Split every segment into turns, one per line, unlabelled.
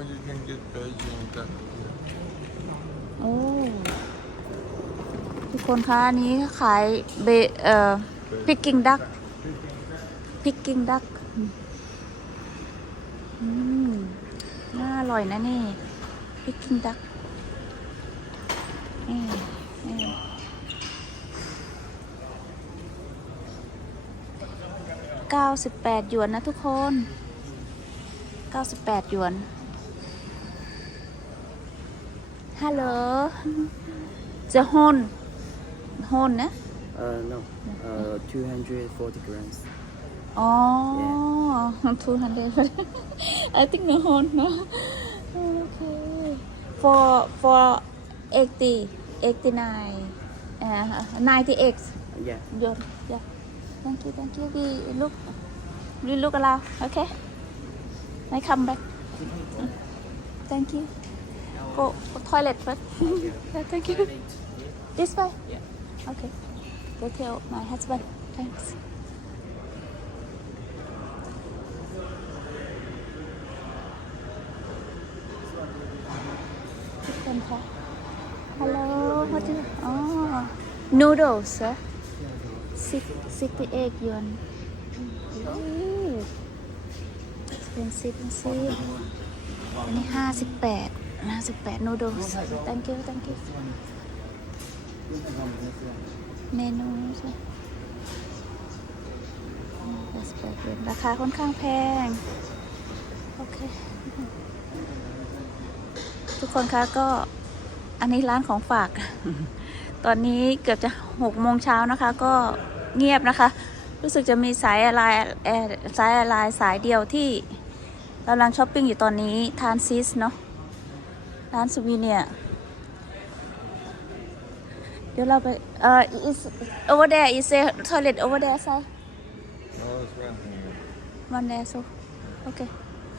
you can get Beijing duck.
โอ้ทุกคนคะอันนี้ขายเบเอ่อพิกกิ้งดักพิกกิ้งดักอืมน่าอร่อยนะนี่พิกกิ้งดักนี่นี่เก้าสิบแปดหยวนนะทุกคนเก้าสิบแปดหยวน ฮัลโหลจะฮอนฮอนนะ
Uh, no. Uh, 240 grams.
อ๋อ two hundred I think the hon นะ okay for for eighty eighty nine uh ninety eight
Uh, yeah.
Your, yeah. Thank you, thank you. We look, we look around. Okay. I come back. Thank you. Go, go toilet first. yeah, thank you. This way.
Yeah.
Okay. Go tell my husband. Thanks. ทุกคนคะฮัลโหล what do you อ๋อ noodles เหรอ six sixty eight yuan Ooh. expensive expensive อันนี้ห้าสิบแปด ห้าสิบแปด noodles thank you thank you เมนูใช่ห้าสิบแปดเยนราคาค่อนข้างแพง โอเค ทุกคนคะก็อันนี้ร้านของฝาก ตอนนี้เกือบจะหกโมงเช้านะคะ ก็เงียบนะคะ รู้สึกจะมีสายอะไรสายอะไรสายเดียวที่กำลังช้อปปิ้งอยู่ตอนนี้ทานซิสเนาะ ร้านสวีเนียร์เดี๋ยวเราไปเอ่อ is over there is a toilet over there sir
No, it's right here.
one there so okay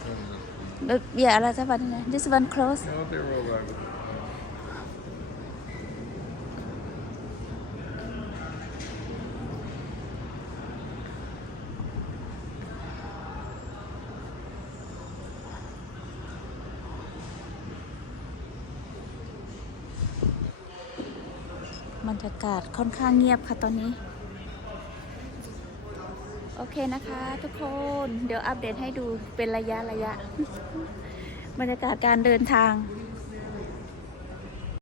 Mm.
But yeah another one there. this one close
No, they're all right.
บรรยากาศค่อนข้างเงียบค่ะตอนนี้ โอเคนะคะ ทุกคนเดี๋ยวอัปเดตให้ดูเป็นระยะระยะ บรรยากาศการเดินทาง